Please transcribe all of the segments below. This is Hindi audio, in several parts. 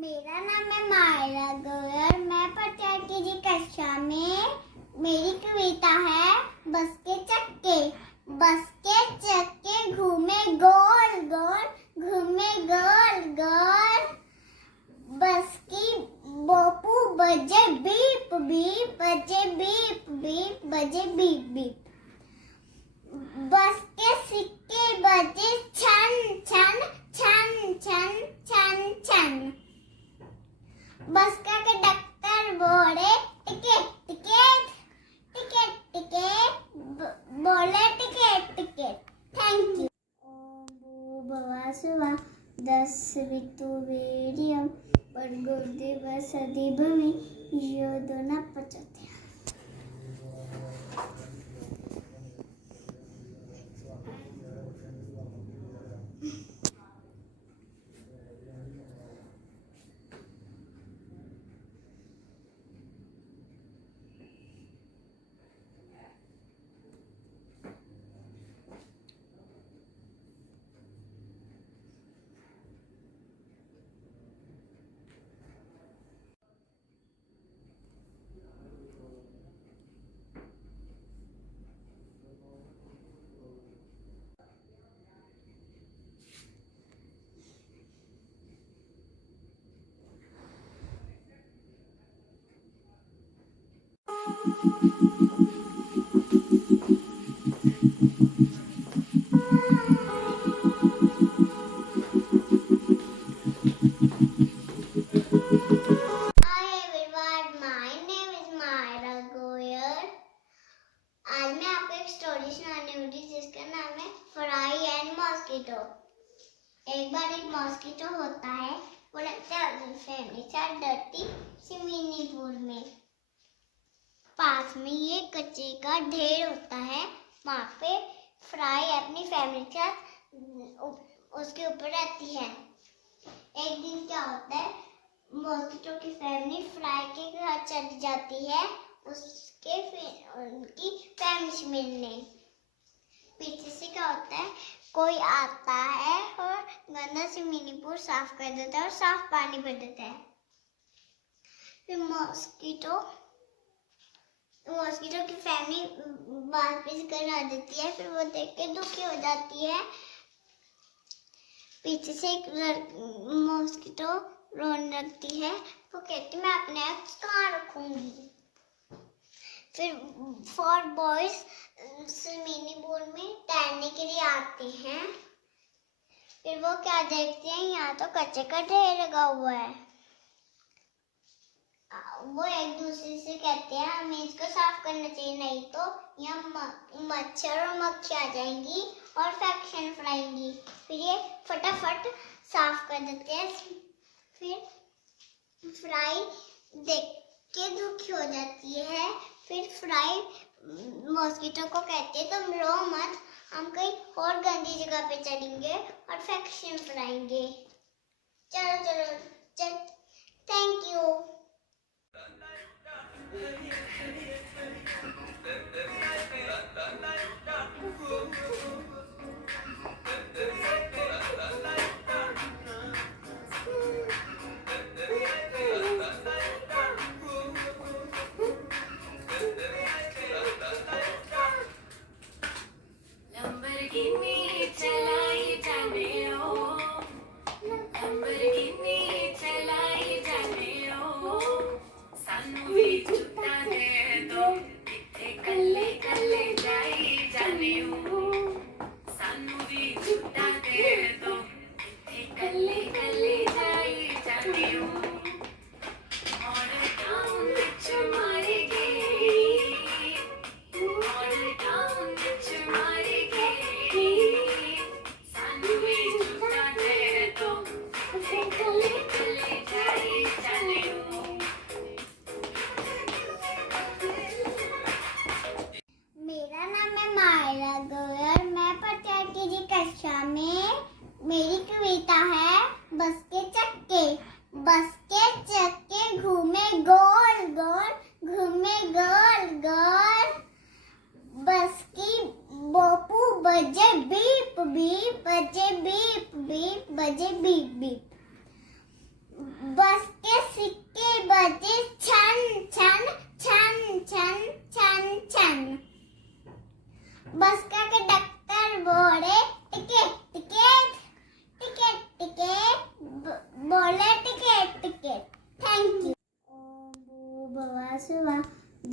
मेरा नाम है मायरा गोयर। मैं पढ़ती जी कक्षा में। मेरी कविता है बस के चक्के। बस के चक्के घूमे गोल गोल, घूमे गोल गोल। बस की बोपू बजे बीप बीप, बजे बीप बीप, बजे बीप बीप। बस के सिक्के बजे छन छन छन छन छन छन। बस का कंडक्टर बोले टिकट टिकट टिकट टिकट, बोले टिकट टिकट। Thank you. ओम भूर्भुवः स्वः तत्सवितुर्वरेण्यं भर्गो देवस्य धीमहि धियो यो न प्रचोदयात्। आज मैं आपको एक स्टोरी सुनाने वाली जिसका नाम है फ्राई एंड मॉस्किटो। एक बार एक मॉस्किटो होता है, वो रहता है अपनी फैमिली के साथ डर्टी स्विमिंग पूल में। पास में ये कचरे का ढेर होता है, वहाँ पे फ्राई अपनी फैमिली के साथ उसके ऊपर रहती है। एक दिन क्या होता है, मॉस्किटो की फैमिली फ्राई के घर चली जाती है उसके उनकी फैमिली से मिलने। पीछे से क्या होता है, कोई आता है और गंदा स्विमिंग पूल साफ कर देता है और साफ पानी भर देता है। फिर मॉस्किटो की फैमिली वापस घर आ देती है। फिर वो देख के दुखी हो जाती है। पीछे से एक मॉस्किटो रोने लगती है। वो कहती है मैं अपने एक्स कहाँ रखूंगी। फिर 4 बॉयज स्विमिंग पूल में तैरने के लिए आते हैं। फिर वो क्या देखते हैं, यहाँ तो कचरे का ढेर लगा हुआ है। वो एक दूसरे से कहते हैं हमें इसको साफ करना चाहिए, नहीं तो यहाँ मच्छर और मक्खी आ जाएंगी और इन्फेक्शन फैलाएंगी। फिर ये फटाफट साफ कर देते हैं। फिर फ्राई देख के दुखी हो जाती है। फिर फ्राई मॉस्किटो को कहते हैं तुम रो मत, हम कहीं और गंदी जगह पे चलेंगे और इन्फेक्शन फैलाएंगे। चलो चलो चल। Thank you. मेरा नाम है मायरा गोयर। मैं पढ़ती जी कक्षा में। मेरी कविता है बस के चक्के। बस के चक्के घूमे गोल गोल, घूमे गोल गोल। बस की बोपू बजे बीप बीप, बजे बीप बीप, बजे बीप बीप। बस के सिक्के बजे छन छन छन छन छन छन। बस का कंडक्टर बोले टिकट टिकट टिकट टिकट बोले टिकट टिकट। Thank you. ओम भूर्भुवः स्वः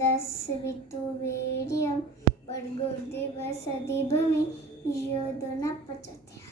10 ऋतुवीर्यं भर्गो देवस्य धीमहि धियो यो न प्रचोदयात्।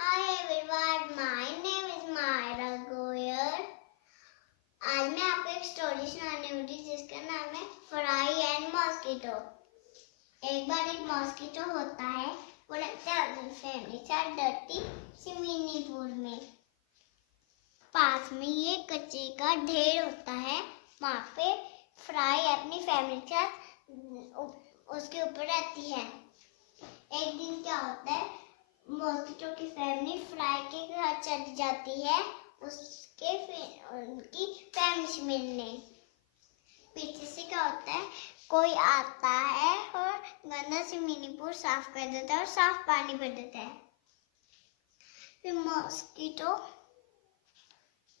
Hi everyone, my name is Myra Goyer. आज मैं आपको एक स्टोरी सुनाने वाली जिसका नाम है फ्राई एंड मॉस्किटो। एक बार एक मॉस्किटो होता है, वो रहता है अपनी फैमिली के साथ डर्टी सी मिनी पूल में। पास में ये कचरे का ढेर होता है, वहाँ पे फ्राई अपनी फैमिली के साथ उसके ऊपर रहती है। एक दिन क्या होता है, मॉस्किटो की फैमिली फ्राई के घर चली जाती है उसके उनकी फैमिली से मिलने। पीछे से क्या होता है, कोई आता है और गंदा स्विमिंग पूल साफ कर देता है और साफ पानी भर देता है। फिर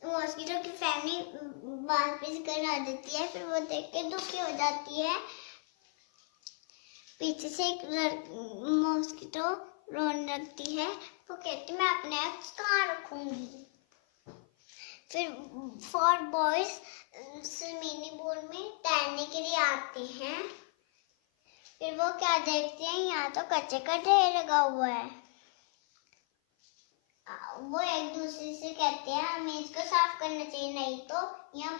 मॉस्किटो की फैमिली वापस घर आ जाती है। फिर वो देख के दुखी हो जाती है। पीछे से एक मॉस्किटो रोने लगती है। वो कहती मैं अपने एग्स कहाँ रखूंगी। फिर 4 बॉयज स्विमिंग पूल में तैरने के लिए आते हैं। फिर वो क्या देखते हैं, यहाँ तो कचरे का ढेर लगा हुआ है। वो एक दूसरे से कहते हैं हमें इसको साफ करना चाहिए, नहीं तो यहाँ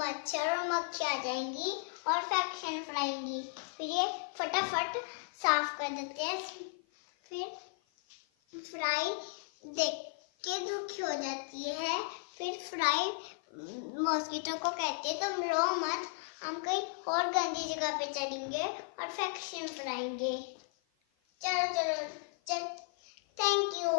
मच्छर और मक्खी आ जाएंगी और इन्फेक्शन फैलाएंगी। फिर ये फटाफट साफ कर देते हैं। फिर फ्राई देख के दुखी हो जाती है। फिर फ्राई मॉस्किटो को कहती है तुम रो मत, हम कहीं और गंदी जगह पे चलेंगे और इन्फेक्शन फैलाएंगे। चलो चलो चल। Thank you.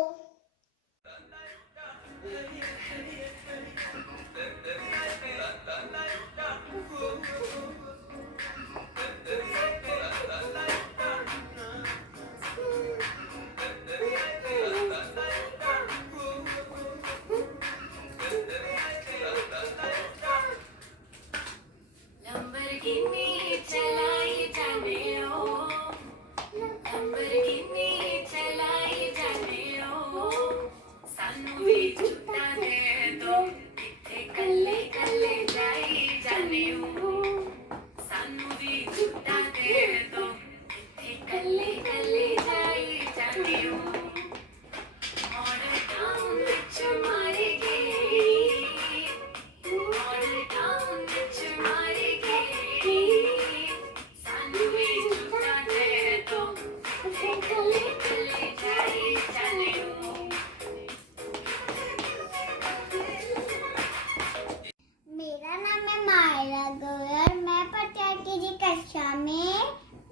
मेरा नाम है मायरा गोयर। मैं पढ़ती हूँ केजी कक्षा में।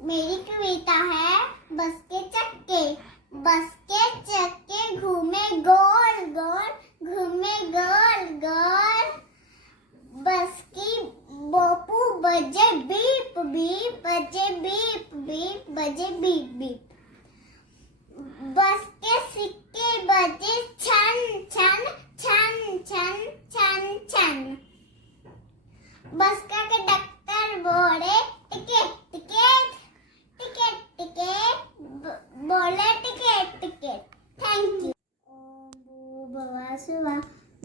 मेरी कविता है बस के चक्के। बस के चक्के घूमे गोल गोल, घूमे गोल गोल। बस की बोपू बजे बीप बीप, बजे बीप बीप, बजे बीप बीप। बस के सिक्के बजे छन छन छन छन छन छन। बस का कंडक्टर बोले टिकट टिकट टिकट टिकट बोले टिकट टिकट। Thank you. ओम भूर्भुवः स्वः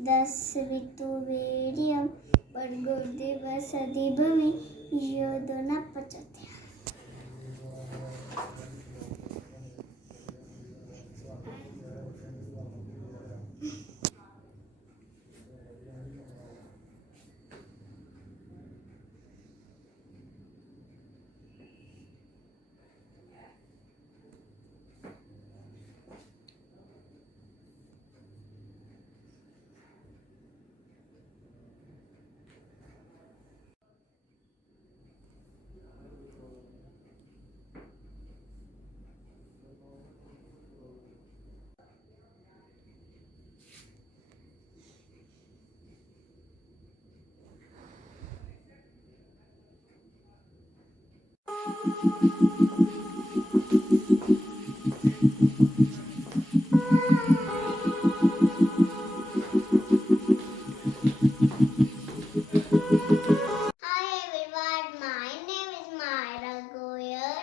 10 ऋतुवीर्यं गुरुदेव सदी भूमि योदो न पचते। Hi everyone, my name is Myra Goyer.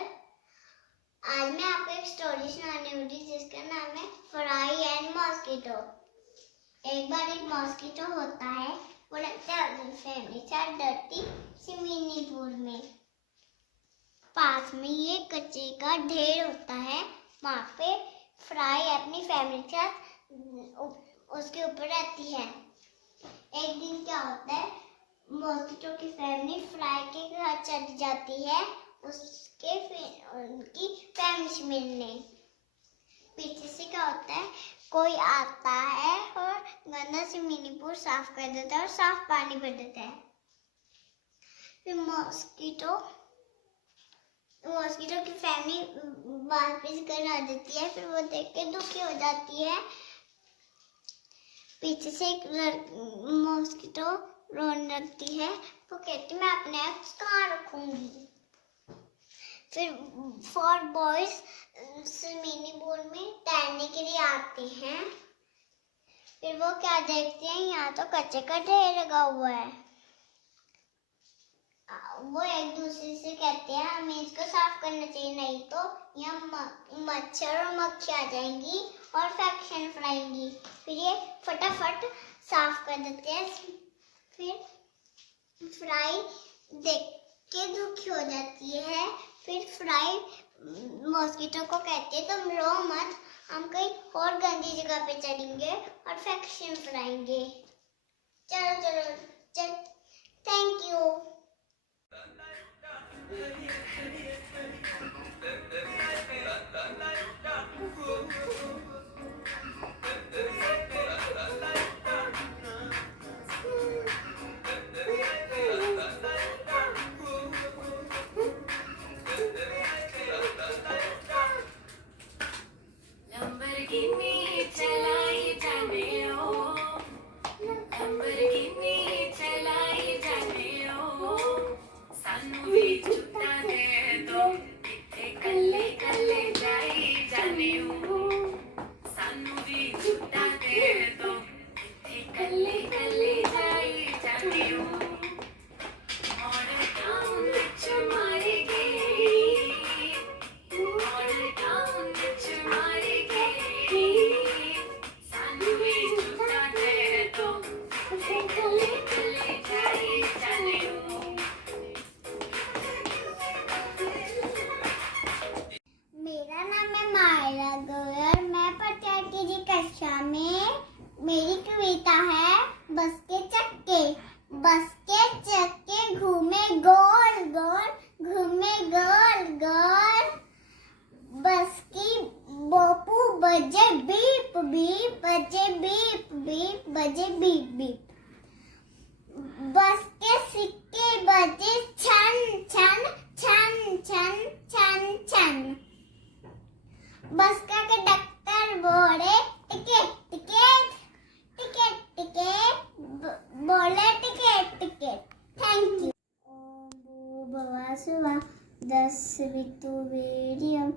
आज मैं आपको एक स्टोरी सुनाने वाली जिसका नाम है फ्राई एंड मॉस्किटो। एक बार एक मॉस्किटो होता है, वो रहता है अपनी फैमिली के साथ डर्टी सी मिनीपुर में। पास में ये कचरे का ढेर होता है, वहाँ पे फ्राई अपनी फैमिली के साथ उसके ऊपर रहती है। एक दिन क्या होता है, मॉस्किटो की फैमिली फ्राई के घर चली जाती है उनकी फैमिली से मिलने। पीछे से क्या होता है, कोई आता है और गंदा सी मिनीपुर साफ कर देता है और साफ पानी भर देता है। फिर मॉस्किटो की फैमिली वापस घर आ देती है। फिर वो देख के दुखी हो जाती है। पीछे से एक मॉस्किटो रोने लगती है। वो कहती मैं अपने एक्स कहाँ रखूंगी। फिर 4 बॉयज स्विमिंग पूल में तैरने के लिए आते हैं। फिर वो क्या देखते हैं, यहाँ तो कचरे का ढेर लगा हुआ है। वो एक दूसरे से कहते हैं हमें इसको साफ करना चाहिए, नहीं तो यहाँ मच्छर और मक्खी आ जाएंगी और इन्फेक्शन फैलाएंगी। फिर ये फटाफट साफ कर देते हैं। फिर फ्राई देख के दुखी हो जाती है। फिर फ्राई मॉस्किटो को कहती है तुम रो मत, हम कहीं और गंदी जगह पे चलेंगे और इन्फेक्शन फैलाएंगे। चलो थैंक यू। मेरा नाम है मायरा गोयर। मैं पढ़ती जी कक्षा में। मेरी कविता है बस के चक्के। बस के चक्के घूमे गोल गोल, घूमे गोल गोल। बस की बोपू बजे बीप बीप, बजे बीप बीप, बजे बीप बीप। बस के सिक्के बजे छन छन छन छन छन छन। बस का कंडक्टर बोले टिकट टिकट टिकट टिकट, बोले टिकट टिकट। Thank you. ओम भूर्भुवः स्वः तत्सवितुर्वरेण्यं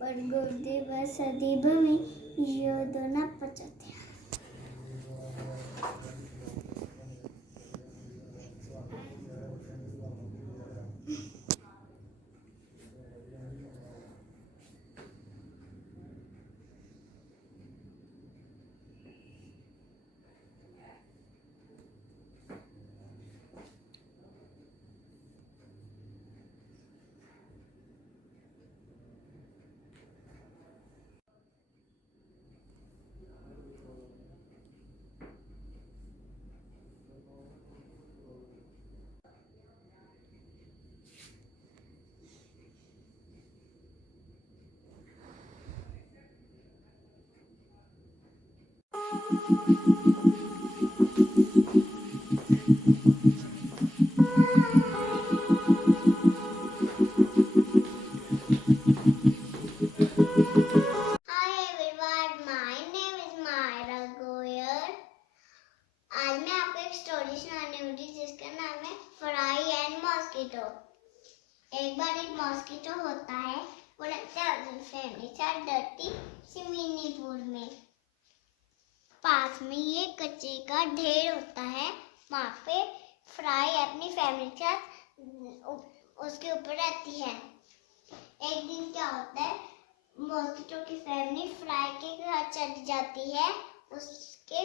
भर्गोदेवस्य धीमहि धियो यो न प्रचोदयात्। Hi everyone, my name is Myra Goyer. आज मैं आपको एक स्टोरी सुनाने वाली जिसका नाम है फ्राई एंड मॉस्किटो। एक बार एक मॉस्किटो होता है, वो रहता है अपनी फैमिली के साथ डर्टी स्विमिंग पूल में। पास में ये कचरे का ढेर होता है, वहाँ पे फ्राई अपनी फैमिली के साथ उसके ऊपर रहती है। एक दिन क्या होता है, मॉस्किटो की फैमिली फ्राई के घर चली जाती है उसके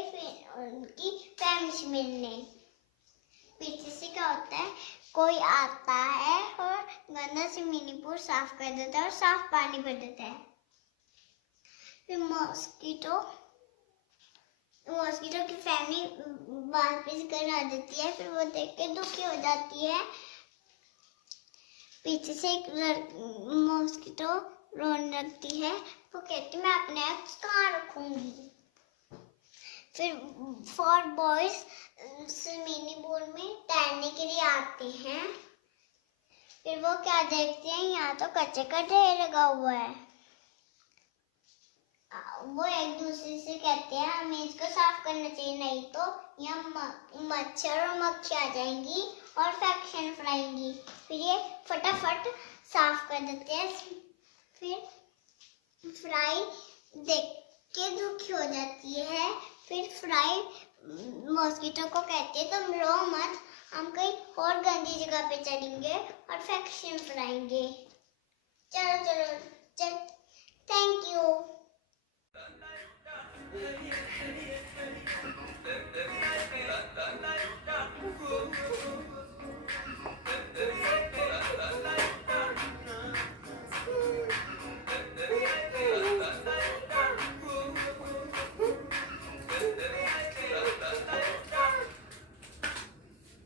उनकी फैमिली से मिलने। पीछे से क्या होता है, कोई आता है और गंदा स्विमिंग पूल साफ कर देता है और साफ पानी भर देता है। फिर मॉस्किटो की फैमिली वापस घर आ जाती है। फिर वो देख के दुखी हो जाती है। पीछे से एक मॉस्किटो रोने लगती है। वो कहती मैं अपने एग्स कहाँ रखूंगी। फिर 4 बॉयज स्विमिंग पूल में तैरने के लिए आते हैं। फिर वो क्या देखते हैं, यहाँ तो कचरे का ढेर लगा हुआ है। वो एक दूसरे से कहते हैं हमें इसको साफ करना चाहिए, नहीं तो यहाँ मच्छर और मक्खी आ जाएंगी और इन्फेक्शन फैलाएंगी। फिर ये फटाफट साफ कर देते हैं। फिर फ्राई देख के दुखी हो जाती है। फिर फ्राई मॉस्किटो को कहते हैं तुम रो मत, हम कहीं और गंदी जगह पे चलेंगे और इन्फेक्शन फैलाएंगे। चलो चलो चल, थैंक यू।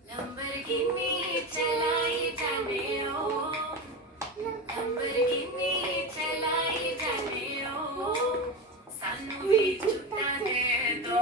लंबरगिनी चलाई जाने ओ, लंबरगिनी चलाई जाने ओ, सानू भी छुट्टा दे दो।